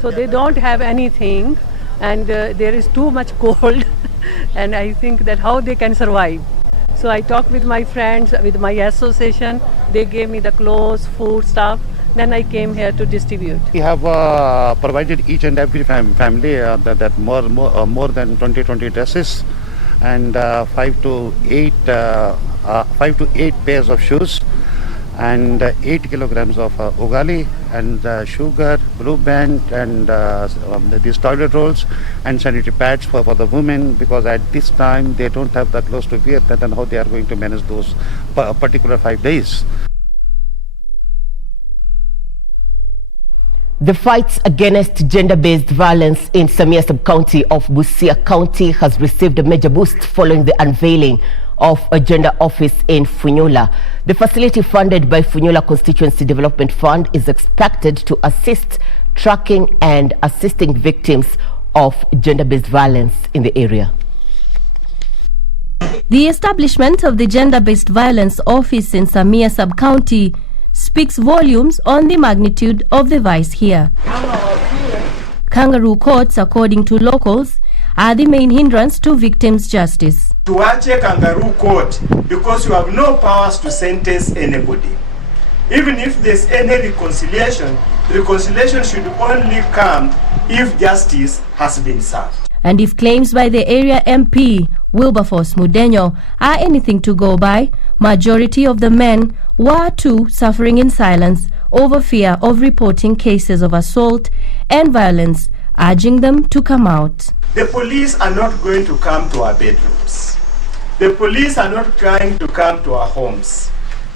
So they don't have anything, and there is too much cold, and I think that how they can survive. So I talked with my friends, with my association. They gave me the clothes, food, stuff. Then I came here to distribute. We have provided each and every family that more than 20 dresses and 5 to 8 pairs of shoes and 8 kilograms of ugali and sugar, blue band and these toilet rolls and sanitary pads for the women, because at this time they don't have the clothes to wear, then how they are going to manage those particular 5 days. The fight against gender-based violence in Samia sub-county of Busia County has received a major boost following the unveiling of a gender office in FUNYULA. The facility, funded by FUNYULA Constituency Development Fund, is expected to assist tracking and assisting victims of gender-based violence in the area. The establishment of the gender-based violence office in Samia sub-county speaks volumes on the magnitude of the vice here. Kangaroo courts, according to locals, are the main hindrance to victims' justice. Tuache kangaroo court because you have no powers to sentence anybody. Even if there's any reconciliation, reconciliation should only come if justice has been served. And if claims by the area MP, Wilberforce Mudenyo, are anything to go by, majority of the men were too suffering in silence over fear of reporting cases of assault and violence, urging them to come out. The police are not going to come to our bedrooms. The police are not trying to come to our homes.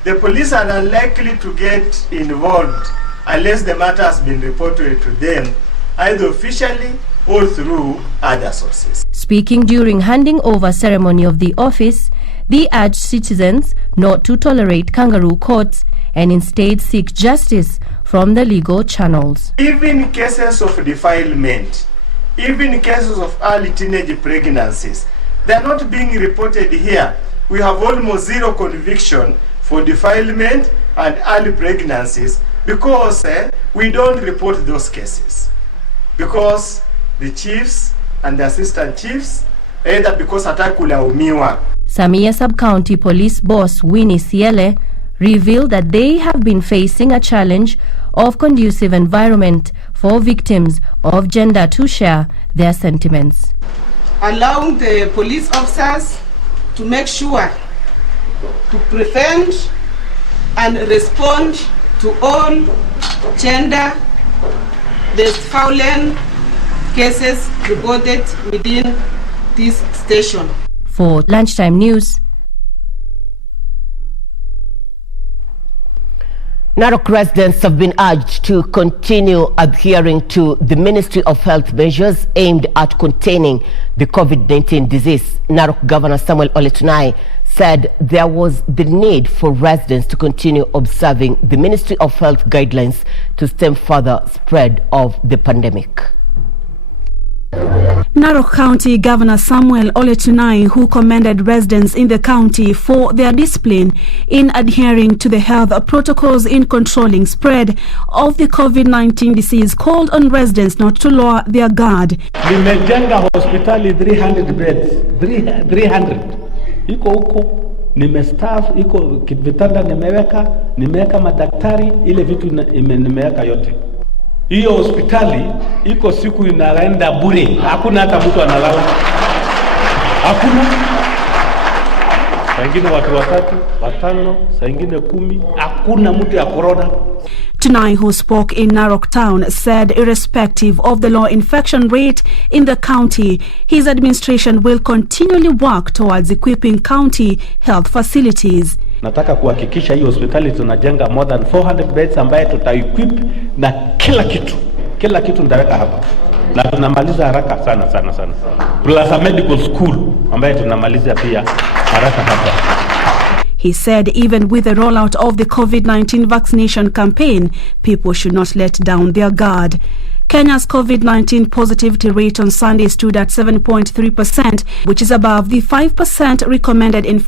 The police are unlikely to get involved unless the matter has been reported to them, either officially or through other sources. Speaking during handing over ceremony of the office, they urged citizens not to tolerate kangaroo courts and instead seek justice from the legal channels. Even cases of defilement, even cases of early teenage pregnancies, they are not being reported here. We have almost zero conviction for defilement and early pregnancies because we don't report those cases. Because the chiefs and the assistant chiefs, either because atakulaumiwa. Samia Sub-County Police Boss Winnie Siele revealed that they have been facing a challenge of conducive environment for victims of gender to share their sentiments. Allowing the police officers to make sure to prevent and respond to all gender-based violence cases reported within this station. For Lunchtime News, Narok residents have been urged to continue adhering to the Ministry of Health measures aimed at containing the COVID-19 disease. Narok Governor Samuel Oletunai said there was the need for residents to continue observing the Ministry of Health guidelines to stem further spread of the pandemic. Narok County Governor Samuel Oletunai, who commended residents in the county for their discipline in adhering to the health protocols in controlling spread of the COVID-19 disease, called on residents not to lower their guard. Nimejenga hospitali 300 beds, 300. Iko huko, nimestaff, iko vitanda nimeweka madaktari, ile vitu nimeweka yote. Hiyo hospitali iko siku inaenda bure, hakuna hata mtu analala, hakuna. Saa ingine watu 3, 5, saa ingine 10, hakuna mtu ya corona. Tunai, who spoke in Narok town, said irrespective of the low infection rate in the county, his administration will continually work towards equipping county health facilities. Nataka kuhakikisha hii hospitali tunajenga more than 400 beds ambaye tuta-equip na kila kitu ndaweka hapa. Na tunamaliza haraka sana. Plus a medical school ambaye tunamaliza pia haraka hapa. He said even with the rollout of the COVID-19 vaccination campaign, people should not let down their guard. Kenya's COVID-19 positivity rate on Sunday stood at 7.3%, which is above the 5% recommended in.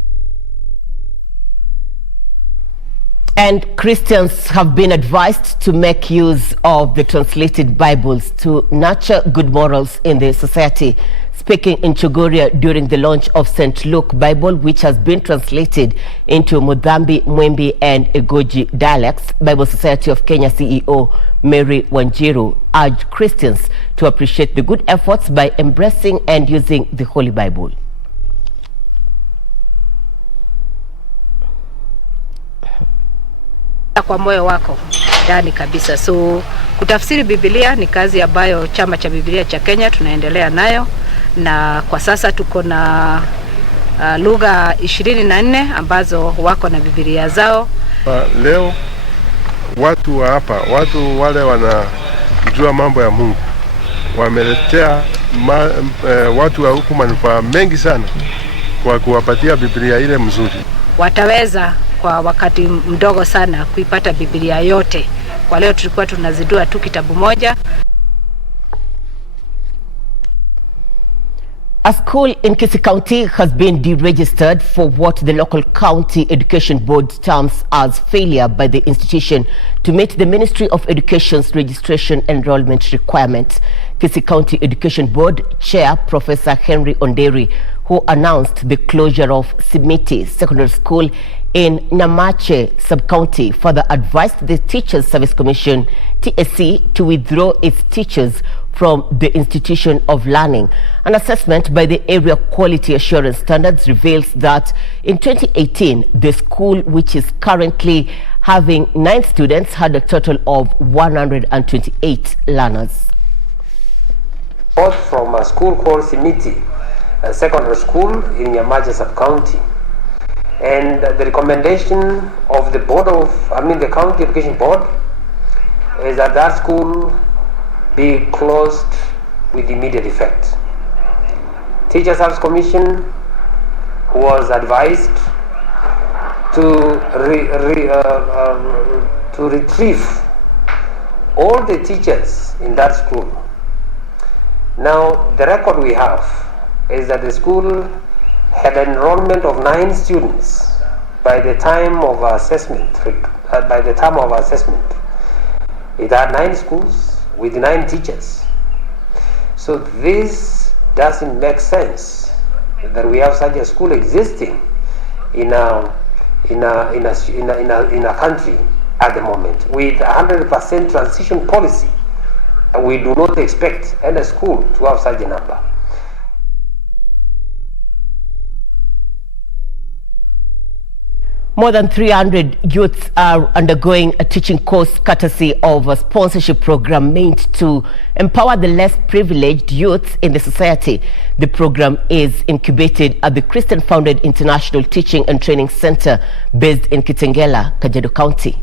And Christians have been advised to make use of the translated Bibles to nurture good morals in the society. Speaking in Chogoria during the launch of St. Luke Bible, which has been translated into Mudambi, Mwembi and Egoji dialects, Bible Society of Kenya CEO Mary Wanjiru urged Christians to appreciate the good efforts by embracing and using the Holy Bible. Kwa moyo wako ndani kabisa. So kutafsiri Biblia ni kazi ambayo chama cha Biblia cha Kenya tunaendelea nayo, na kwa sasa tuko na lugha 24 ambazo wako na Biblia zao. Leo watu wa hapa, watu wale wanajua mambo ya Mungu, wameletea watu wa huku manufaa mengi sana kwa kuwapatia Biblia ile mzuri. Wataweza kwa wakati mdogo sana kuipata Biblia yote. Kwa leo tulikuwa tunazidua tu kitabu moja. A school in Kisii County has been deregistered for what the local county education board terms as failure by the institution to meet the Ministry of Education's registration enrollment requirements. Kisii County Education Board Chair Professor Henry Onderi, who announced the closure of Simiti Secondary School in Namache Sub-County, further advised the Teachers Service Commission TSC to withdraw its teachers from the institution of learning. An assessment by the Area Quality Assurance Standards reveals that in 2018, the school, which is currently having 9 students, had a total of 128 learners. Both from a school called Simiti, a secondary school in Nyamache Sub-County, and the recommendation of the the County Education Board is that that school be closed with immediate effect. Teachers Service Commission was advised to retrieve all the teachers in that school. Now, the record we have is that the school had an enrollment of 9 students by the time of assessment. It had 9 schools with 9 teachers. So this doesn't make sense that we have such a school existing in a country at the moment with 100% transition policy, and we do not expect any school to have such a number. More than 300 youths are undergoing a teaching course courtesy of a sponsorship program meant to empower the less privileged youths in the society. The program is incubated at the Christian-founded International Teaching and Training Center based in Kitengela, KAJIADO County.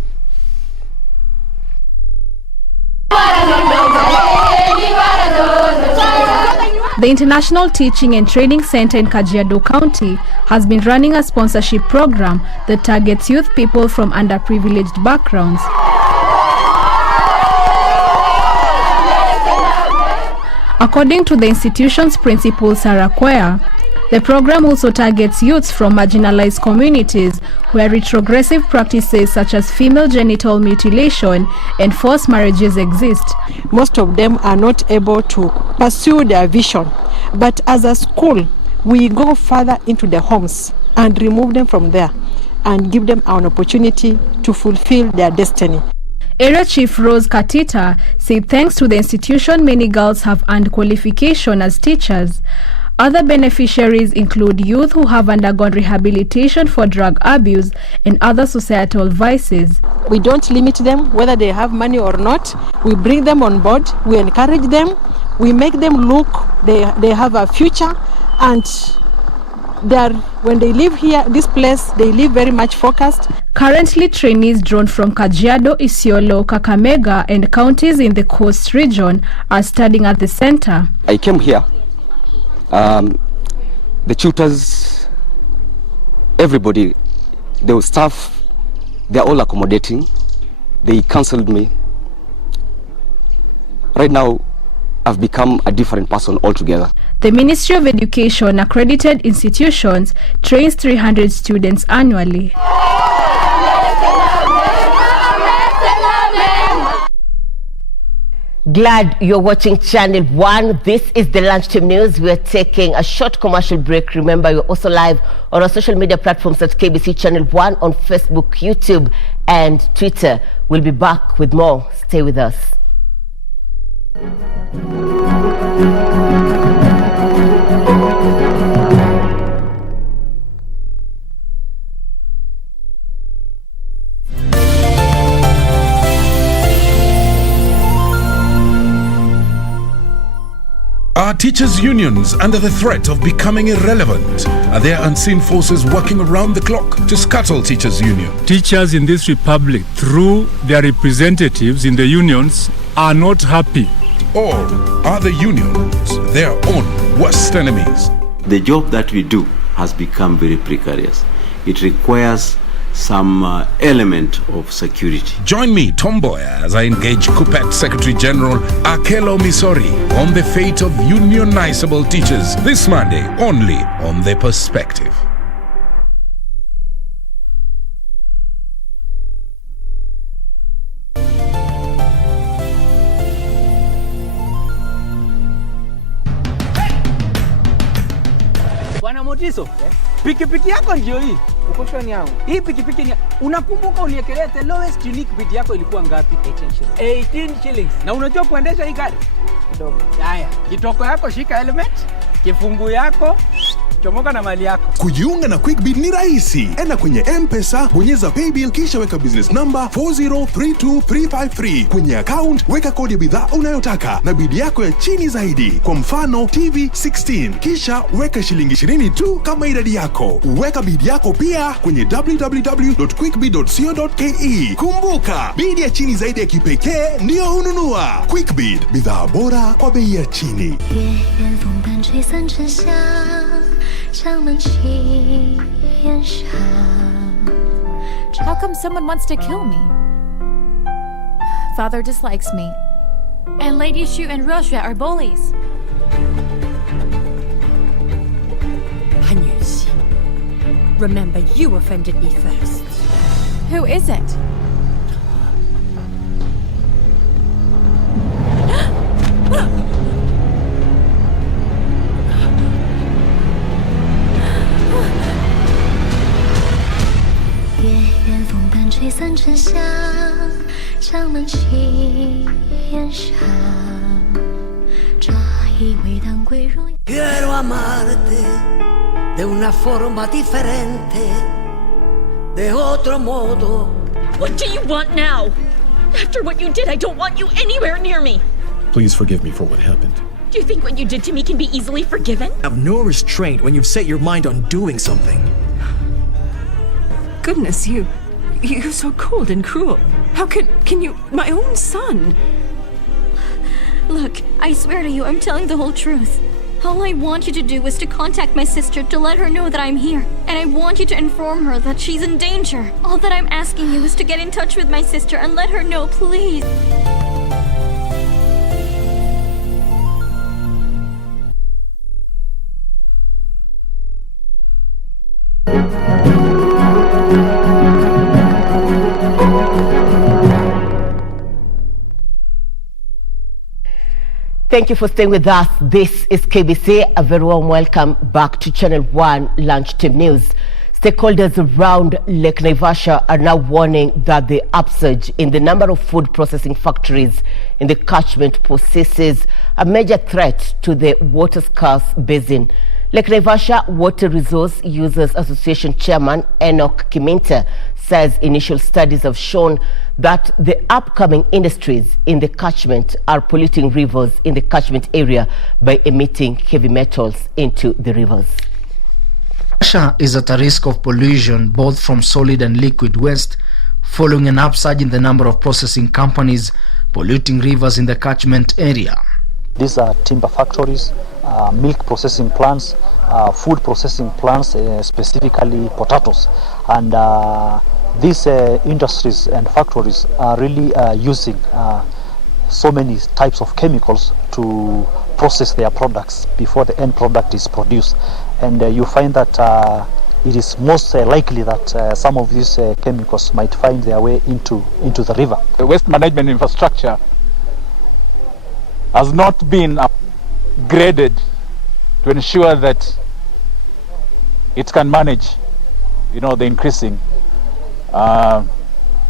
The International Teaching and Training Center in KAJIADO County has been running a sponsorship program that targets youth people from underprivileged backgrounds. According to the institution's principal, Sarah Kwea, the program also targets youths from marginalized communities where retrogressive practices such as female genital mutilation and forced marriages exist. Most of them are not able to pursue their vision, but as a school, we go further into the homes and remove them from there and give them an opportunity to fulfill their destiny. Area Chief Rose Katita said thanks to the institution, many girls have earned qualification as teachers. Other beneficiaries include youth who have undergone rehabilitation for drug abuse and other societal vices. We don't limit them whether they have money or not. We bring them on board, we encourage them, we make them look they have a future, and when they live here, this place, they live very much focused. Currently, trainees drawn from KAJIADO, Isiolo, Kakamega and counties in the coast region are studying at the center. I came here. The tutors, everybody, the staff, they're all accommodating. They counseled me. Right now, I've become a different person altogether. The Ministry of Education accredited institutions trains 300 students annually. Glad you're watching Channel 1. This is the Lunchtime News. We're taking a short commercial break. Remember, you're also live on our social media platforms at KBC Channel 1 on Facebook, YouTube, and Twitter. We'll be back with more. Stay with us. Are teachers' unions under the threat of becoming irrelevant? Are there unseen forces working around the clock to scuttle teachers' union? Teachers in this republic, through their representatives in the unions, are not happy. Or are the unions their own worst enemies? The job that we do has become very precarious. It requires some element of security. Join me, Tomboy, as I engage KUPPET Secretary General Akelo Misori on the fate of unionizable teachers this Monday, only on The Perspective. Bwana Motiso, pikipiki yako ndio hii. Uko shwani yangu. Hii pikipiki ni unakumbuka uniekelea the lowest unique bid yako ilikuwa ngapi? 18 shillings. Na unajua kuendesha hii gari? Kidogo. Haya, kitoko yako shika helmet, kifungu yako chomoka na mali yako. Kujiunga na QuickBid ni rahisi. Enda kwenye M-Pesa, bonyeza paybill kisha weka business number 4032353. Kwenye account weka kodi ya bidhaa unayotaka na bid yako ya chini zaidi. Kwa mfano TV 16. Kisha weka shilingi 20 tu kama idadi yako. Weka bid yako pia kwenye www.quickbid.co.ke. Kumbuka, bid ya chini zaidi ya kipekee ndio hununua. QuickBid, bidhaa bora kwa bei ya chini. How come someone wants to kill me? Father dislikes me. And Lady Shu and Rosha are bullies. Hanyushi, remember you offended me first. Who is it? Quiero amarte de una forma diferente, de otro modo. What do you want now? After what you did, I don't want you anywhere near me. Please forgive me for what happened. Do you think what you did to me can be easily forgiven? Have no restraint when you've set your mind on doing something. Goodness, you're so cold and cruel. How can you, my own son? Look, I swear to you, I'm telling the whole truth. All I want you to do is to contact my sister to let her know that I'm here. And I want you to inform her that she's in danger. All that I'm asking you is to get in touch with my sister and let her know, please. Thank you for staying with us. This is KBC. A very warm welcome back to Channel 1 Lunchtime News. Stakeholders around Lake Naivasha are now warning that the upsurge in the number of food processing factories in the catchment poses a major threat to the water-scarce basin. Lake Naivasha Water Resource Users Association Chairman Enoch Kiminta says initial studies have shown that the upcoming industries in the catchment are polluting rivers in the catchment area by emitting heavy metals into the rivers. Naivasha is at a risk of pollution both from solid and liquid waste following an upsurge in the number of processing companies polluting rivers in the catchment area. These are timber factories, milk processing plants, food processing plants, specifically potatoes. And these industries and factories are really using so many types of chemicals to process their products before the end product is produced. And you find that it is most likely that some of these chemicals might find their way into the river. The waste management infrastructure has not been upgraded to ensure that it can manage, the increasing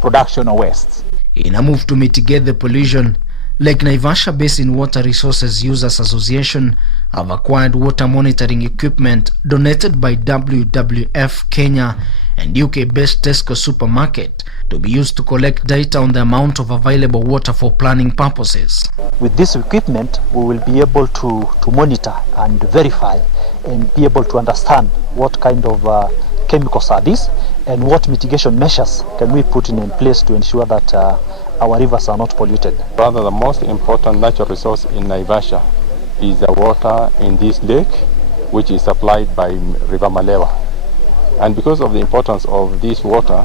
production of waste. In a move to mitigate the pollution, Lake Naivasha Basin Water Resources Users Association have acquired water monitoring equipment donated by WWF Kenya and UK-based Tesco supermarket to be used to collect data on the amount of available water for planning purposes. With this equipment, we will be able to monitor and verify and be able to understand what kind of chemicals are these and what mitigation measures can we put in place to ensure that our rivers are not polluted. Rather, the most important natural resource in Naivasha is the water in this lake, which is supplied by River Malewa. And because of the importance of this water,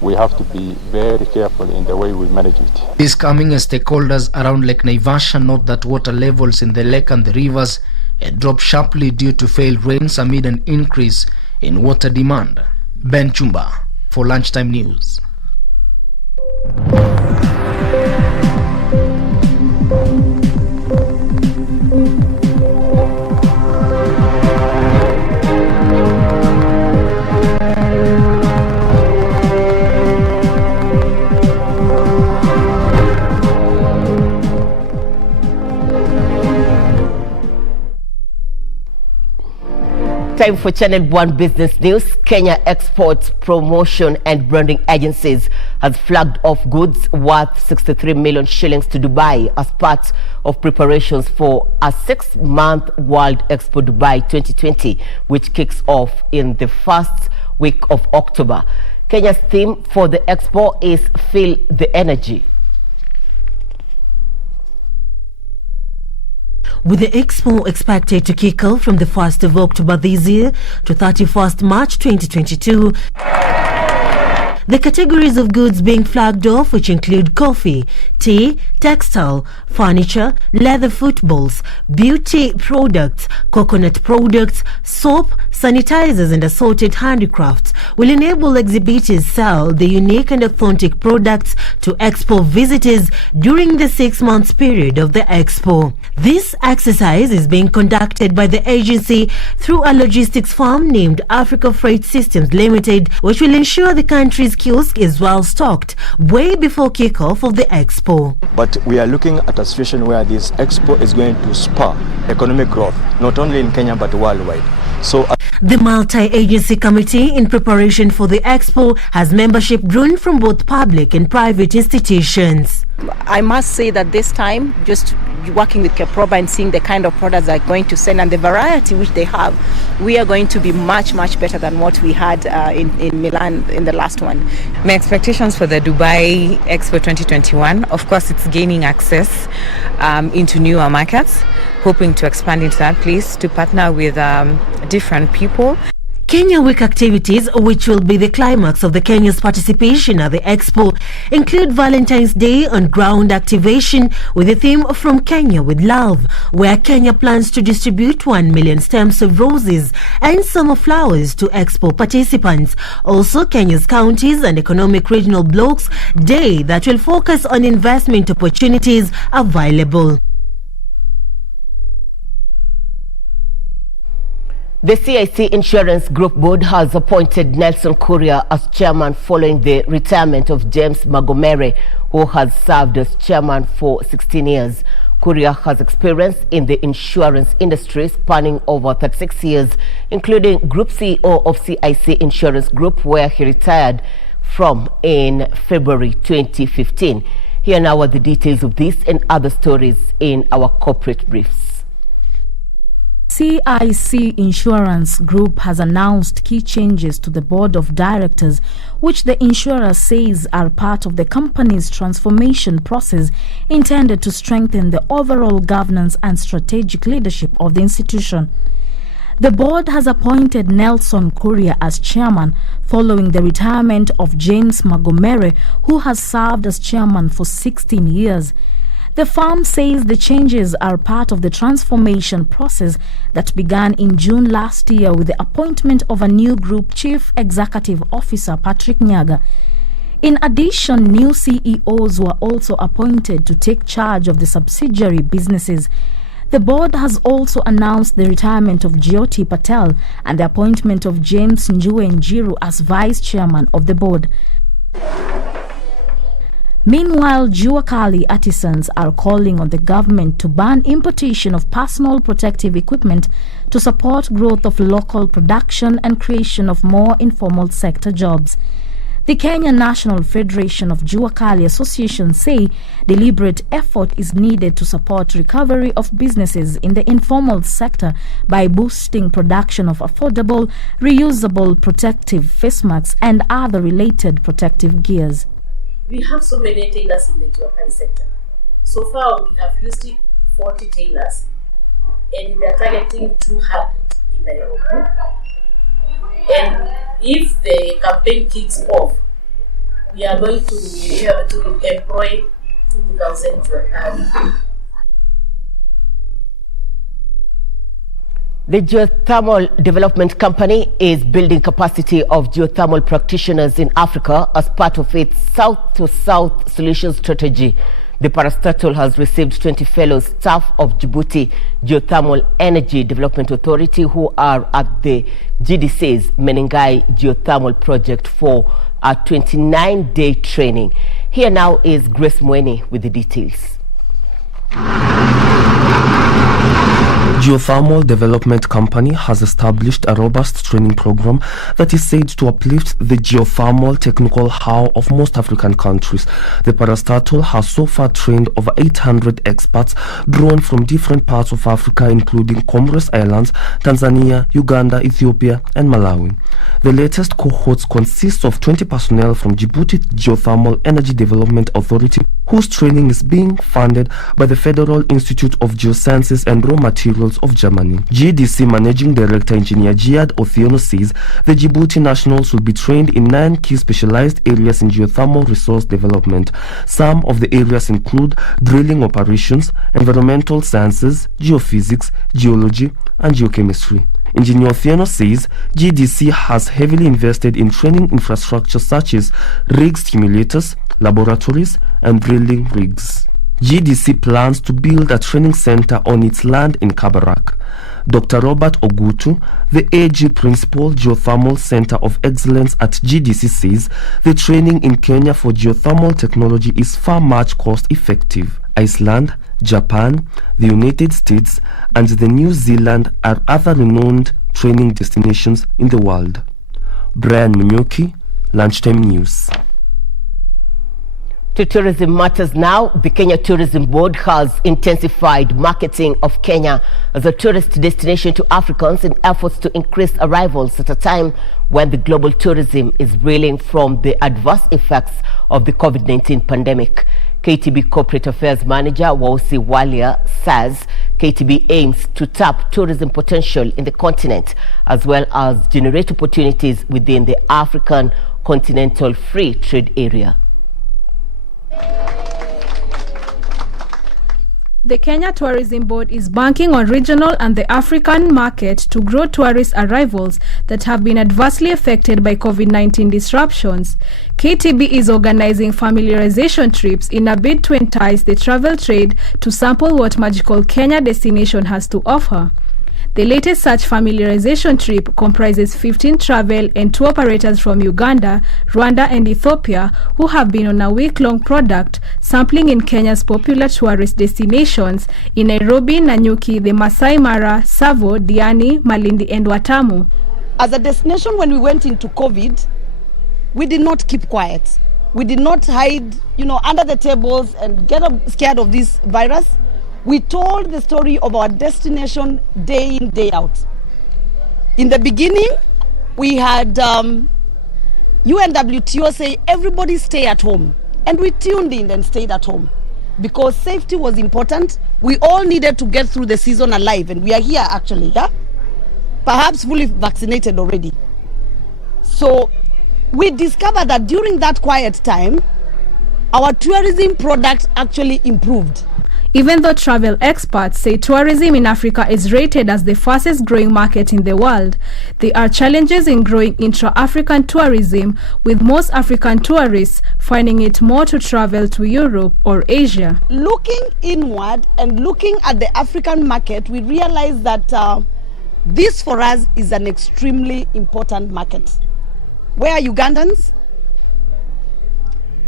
we have to be very careful in the way we manage it. This coming as stakeholders around Lake Naivasha note that water levels in the lake and the rivers had dropped sharply due to failed rains amid an increase in water demand. Ben Chumba for Lunchtime News. Time for Channel 1 Business News. Kenya Exports Promotion and Branding Agencies has flagged off goods worth 63 million shillings to Dubai as part of preparations for a 6-month World Expo Dubai 2020, which kicks off in the first week of October. Kenya's theme for the expo is Feel the Energy. With the expo expected to kick off from the 1st of October this year to 31st March 2022, the categories of goods being flagged off, which include coffee, tea, textile, furniture, leather footballs, beauty products, coconut products, soap, sanitizers and assorted handicrafts, will enable exhibitors sell the unique and authentic products to expo visitors during the 6 months period of the expo. This exercise is being conducted by the agency through a logistics firm named Africa Freight Systems Limited, which will ensure the country's kiosk is well stocked way before kickoff of the expo. But we are looking at a situation where this expo is going to spur economic growth, not only in Kenya but worldwide. So the multi-agency committee in preparation for the expo has membership drawn from both public and private institutions. I must say that this time, just working with Keproba and seeing the kind of products they're going to send and the variety which they have, we are going to be much better than what we had in Milan in the last one. My expectations for the Dubai Expo 2021, of course, it's gaining access into newer markets, hoping to expand into that place, to partner with different people. Kenya Week activities, which will be the climax of the Kenya's participation at the expo, include Valentine's Day on-ground activation with the theme From Kenya with Love, where Kenya plans to distribute 1 million stems of roses and summer flowers to expo participants. Also, Kenya's Counties and Economic Regional Blocks Day that will focus on investment opportunities available. The CIC Insurance Group Board has appointed Nelson Kuria as chairman following the retirement of James Magomere, who has served as chairman for 16 years. Kuria has experience in the insurance industry spanning over 36 years, including Group CEO of CIC Insurance Group, where he retired from in February 2015. Here now are the details of this and other stories in our corporate briefs. CIC Insurance Group has announced key changes to the board of directors, which the insurer says are part of the company's transformation process intended to strengthen the overall governance and strategic leadership of the institution. The board has appointed Nelson Kuria as chairman following the retirement of James Magomere, who has served as chairman for 16 years. The firm says the changes are part of the transformation process that began in June last year with the appointment of a new group chief executive officer, Patrick Nyaga. In addition, new CEOs were also appointed to take charge of the subsidiary businesses. The board has also announced the retirement of Jyoti Patel and the appointment of James Njue Njiru as vice chairman of the board. Meanwhile, Jua Kali artisans are calling on the government to ban importation of personal protective equipment to support growth of local production and creation of more informal sector jobs. The Kenya National Federation of Jua Kali Association say deliberate effort is needed to support recovery of businesses in the informal sector by boosting production of affordable, reusable protective face masks and other related protective gears. We have so many tailors in the Jua Kali sector. So far, we have used 40 tailors, and we are targeting 200 in Nairobi. And if the campaign kicks off, we are going to be able to employ 2,000 Jua Kali. The Geothermal Development Company is building capacity of geothermal practitioners in Africa as part of its South-to-South solution strategy. The parastatal has received 20 fellow staff of Djibouti Geothermal Energy Development Authority who are at the GDC's Menengai Geothermal Project for a 29-day training. Here now is Grace Mweni with the details. Geothermal Development Company has established a robust training program that is said to uplift the geothermal technical how of most African countries. The parastatal has so far trained over 800 experts drawn from different parts of Africa, including Comoros Islands, Tanzania, Uganda, Ethiopia, and Malawi. The latest cohorts consists of 20 personnel from Djibouti Geothermal Energy Development Authority, whose training is being funded by the Federal Institute of Geosciences and Raw Materials of Germany. GDC Managing Director Engineer Jiad Othiono says the Djibouti nationals will be trained in 9 key specialized areas in geothermal resource development. Some of the areas include drilling operations, environmental sciences, geophysics, geology, and geochemistry. Engineer Othiono says GDC has heavily invested in training infrastructure such as rig simulators, laboratories, and drilling rigs. GDC plans to build a training center on its land in Kabarak. Dr. Robert Ogutu, the AG Principal Geothermal Center of Excellence at GDC, says the training in Kenya for geothermal technology is far much cost effective. Iceland, Japan, the United States, and the New Zealand are other renowned training destinations in the world. Brian Munyoki, Lunchtime News. To tourism matters now, the Kenya Tourism Board has intensified marketing of Kenya as a tourist destination to Africans in efforts to increase arrivals at a time when the global tourism is reeling from the adverse effects of the COVID-19 pandemic. KTB Corporate Affairs Manager Wausi Walia says KTB aims to tap tourism potential in the continent as well as generate opportunities within the African Continental Free Trade Area. The Kenya Tourism Board is banking on regional and the African market to grow tourist arrivals that have been adversely affected by COVID-19 disruptions. KTB is organizing familiarization trips in a bid to entice the travel trade to sample what magical Kenya destination has to offer. The latest such familiarization trip comprises 15 travel and tour operators from Uganda, Rwanda and Ethiopia who have been on a week-long product sampling in Kenya's popular tourist destinations in Nairobi, Nanyuki, the Masai Mara, Tsavo, Diani, Malindi and Watamu. As a destination, when we went into COVID, we did not keep quiet. We did not hide, under the tables and get scared of this virus. We told the story of our destination day in, day out. In the beginning, we had UNWTO say, everybody stay at home. And we tuned in and stayed at home because safety was important. We all needed to get through the season alive, and we are here actually, yeah? Perhaps fully vaccinated already. So we discovered that during that quiet time, our tourism product actually improved. Even though travel experts say tourism in Africa is rated as the fastest growing market in the world, there are challenges in growing intra-African tourism, with most African tourists finding it more to travel to Europe or Asia. Looking inward and looking at the African market, we realize that this for us is an extremely important market. Where are Ugandans?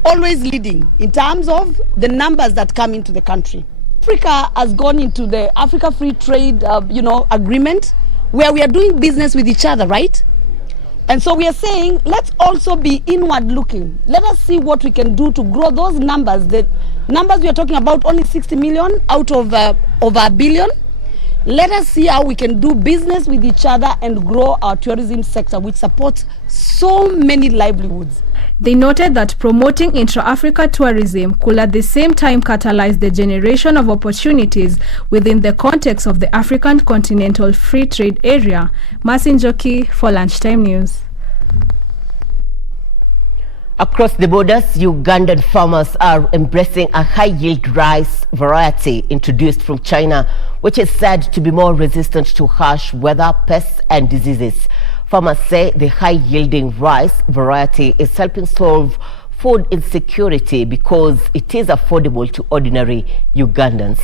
Always leading in terms of the numbers that come into the country. Africa has gone into the Africa Free Trade agreement, where we are doing business with each other, right? And so we are saying, let's also be inward looking. Let us see what we can do to grow those numbers. The numbers we are talking about, only 60 million out of over a billion. Let us see how we can do business with each other and grow our tourism sector, which supports so many livelihoods. They noted that promoting intra-Africa tourism could at the same time catalyze the generation of opportunities within the context of the African Continental Free Trade Area. Marcin Joki for Lunchtime News. Across the borders, Ugandan farmers are embracing a high-yield rice variety introduced from China, which is said to be more resistant to harsh weather, pests and diseases. Farmers say the high-yielding rice variety is helping solve food insecurity because it is affordable to ordinary Ugandans.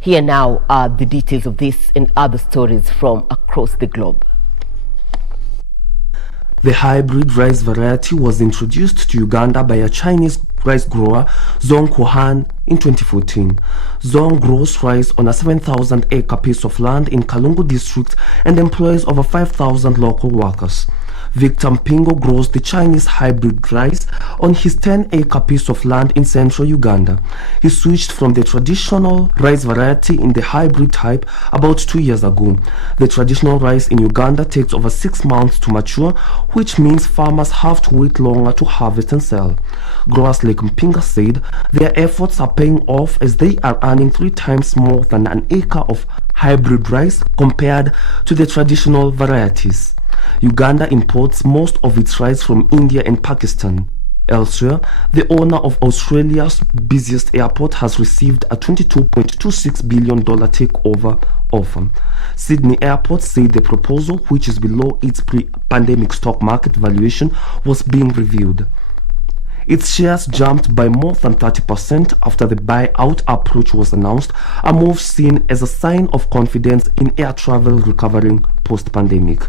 Here now are the details of this and other stories from across the globe. The hybrid rice variety was introduced to Uganda by a Chinese rice grower, Zhong Kuhan, in 2014. Zhong grows rice on a 7,000-acre piece of land in Kalungu district and employs over 5,000 local workers. Victor Mpingo grows the Chinese hybrid rice on his 10-acre piece of land in central Uganda. He switched from the traditional rice variety in the hybrid type about 2 years ago. The traditional rice in Uganda takes over 6 months to mature, which means farmers have to wait longer to harvest and sell. Growers like Mpinga said their efforts are paying off as they are earning 3 times more than an acre of hybrid rice compared to the traditional varieties. Uganda imports most of its rice from India and Pakistan. Elsewhere, the owner of Australia's busiest airport has received a $22.26 billion takeover offer. Sydney Airport said the proposal, which is below its pre-pandemic stock market valuation, was being reviewed. Its shares jumped by more than 30% after the buyout approach was announced, a move seen as a sign of confidence in air travel recovering post-pandemic.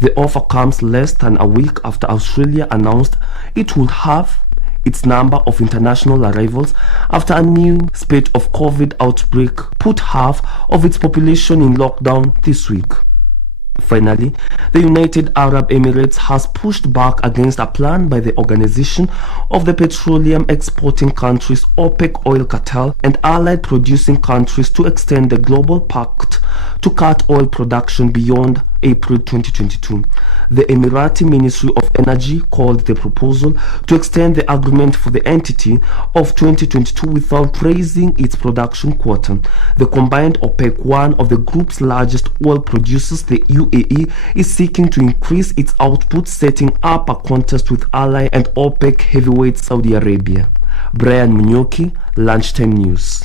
The offer comes less than a week after Australia announced it would have its number of international arrivals after a new spate of COVID outbreak put half of its population in lockdown this week. Finally, the United Arab Emirates has pushed back against a plan by the Organization of the Petroleum Exporting Countries OPEC oil cartel and allied producing countries to extend the global pact to cut oil production beyond April 2022. The Emirati Ministry of Energy called the proposal to extend the agreement for the entity of 2022 without raising its production quota. The combined OPEC, one of the group's largest oil producers, the UAE, is seeking to increase its output, setting up a contest with ally and OPEC heavyweight Saudi Arabia. Brian Munyoki, Lunchtime News.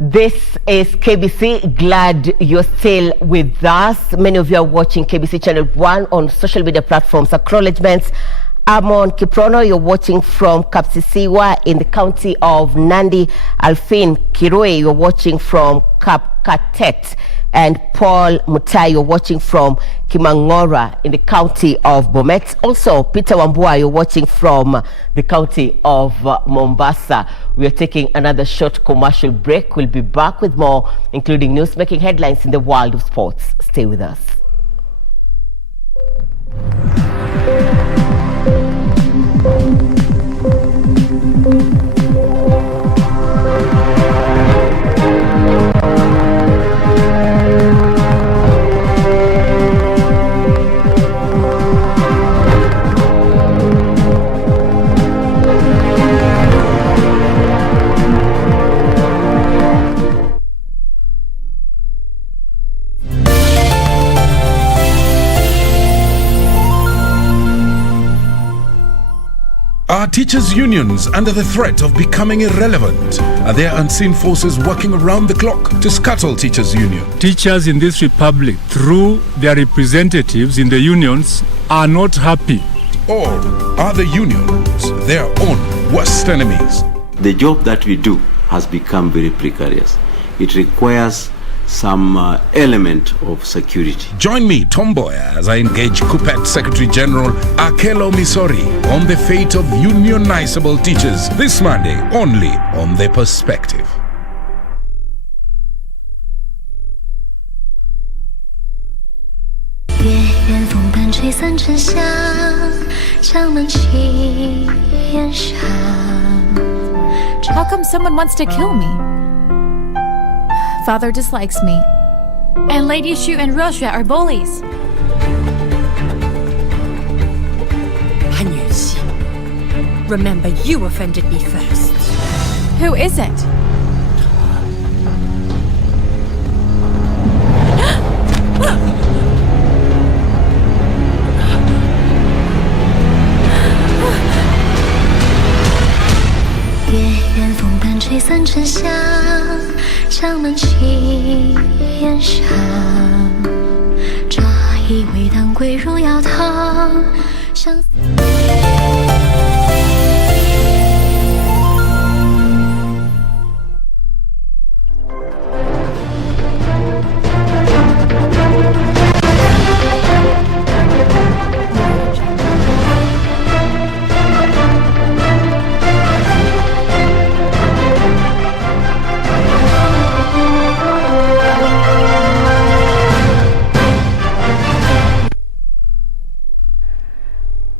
This is KBC. Glad you're still with us. Many of you are watching KBC Channel 1 on social media platforms. Acknowledgements. Amon Kiprono, you're watching from Kapsisiwa in the county of Nandi. Alfin Kirui, you're watching from Kapkatet. And Paul Mutai, you're watching from Kimangora in the county of Bomet. Also, Peter Wambua, you're watching from the county of Mombasa. We are taking another short commercial break. We'll be back with more, including news making headlines in the world of sports. Stay with us. Are teachers' unions under the threat of becoming irrelevant? Are there unseen forces working around the clock to scuttle teachers' union? Teachers in this republic, through their representatives in the unions, are not happy. Or are the unions their own worst enemies? The job that we do has become very precarious. It requires some element of security. Join me, Tomboy, as I engage KUPPET Secretary General Akelo Misori on the fate of unionizable teachers this Monday, only on The Perspective. How come someone wants to kill me? Father dislikes me. And Lady Shu and Rosha are bullies. Hanyushi, remember you offended me first. Who is it?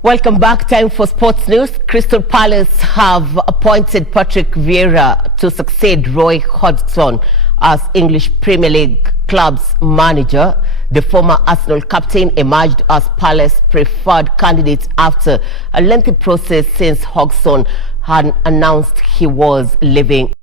Welcome back. Time for sports news. Crystal Palace have appointed Patrick Vieira to succeed Roy Hodgson as English Premier League club's manager. The former Arsenal captain emerged as Palace preferred candidate after a lengthy process since Hodgson had announced he was leaving